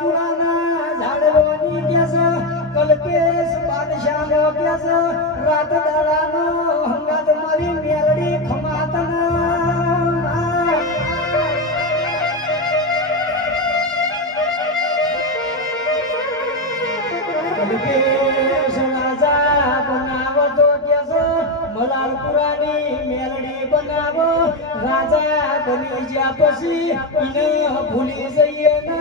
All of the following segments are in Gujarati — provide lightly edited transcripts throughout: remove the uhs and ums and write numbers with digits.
પુરાના ઝાડવાની કેસ કલ્પેશ બાદશાહનો કેસ રાત દાડાનો હંગાત મારી મેલડી ખમાતના કલ્પેશ રાજા બનાવો તો કેસ મલાલપુરાની મેલડી બનાવો રાજા બની જ્યા પછી એને ભૂલી જઈએ ને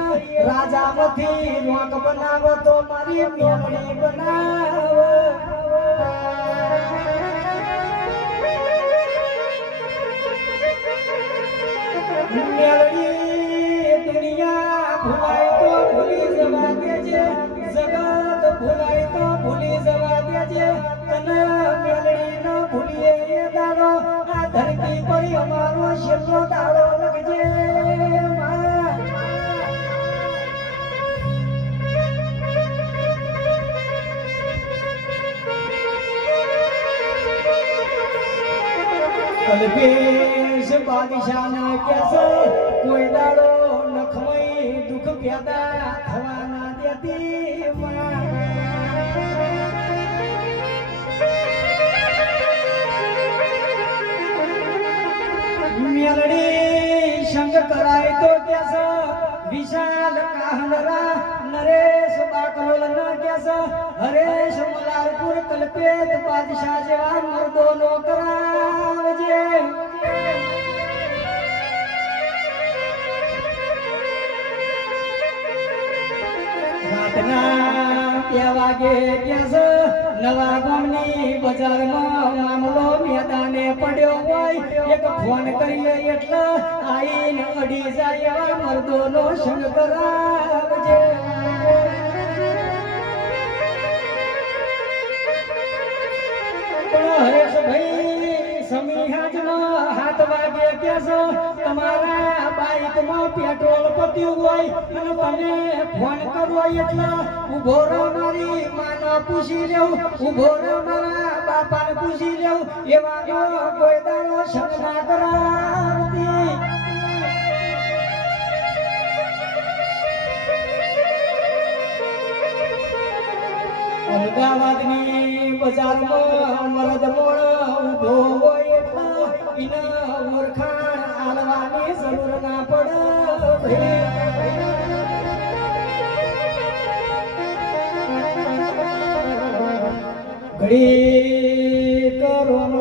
રાજામાંથી રોક બનાવો તો મારી મેલડી બનાવો મેલડી દુનિયા ભૂલાય તો ભૂલી જવા દેજે જગત ભૂલાય તો ભૂલી જવા દેજે તને મેલડી ન ભૂલીએ એ દાડો આ ધરતી પર અમારો છેલ્લો દાડો લખજે કલ્પેશ બાદશાહના કેસ કોઈ દાડો નખમય દુઃખ પેદા થવા ના દેતી મેલડી સંગ કરાય તો કેસ વિશાલ કાહનરા નરેશ બાકલોલ ન કેસ હરેશ મલારપુર કલ્પેશ બાદશાહ જેવા મર્દો નો કરાવજે રાતના 2 વાગે કેસ નવા ગામની બજારમાં મામલો મેદાને પડ્યો હોય એક ફોન કરીએ એટલે આઈને અડી જાય મર્દોનો સંગ કરાવજે હરેશ ભાઈ સમીહાજનો 7 વાગે કેસ તમારા બાઈકમાં પેટ્રોલ પત્યું હોય અને તમે ફોન કરો એટલે ઉભો રહો મારી માને પૂછી લેવું ઉભો રહો મારા બાપાને પૂછી લેવું એવાનો કોઈ દાડો સંગ ના કરાવતી અમદાવાદની બજારમાં મરદ મોણ ઉભો હોય એટલે એને ઓળખાણ આલવાની જરૂર ના પડે ઘડી કરોનો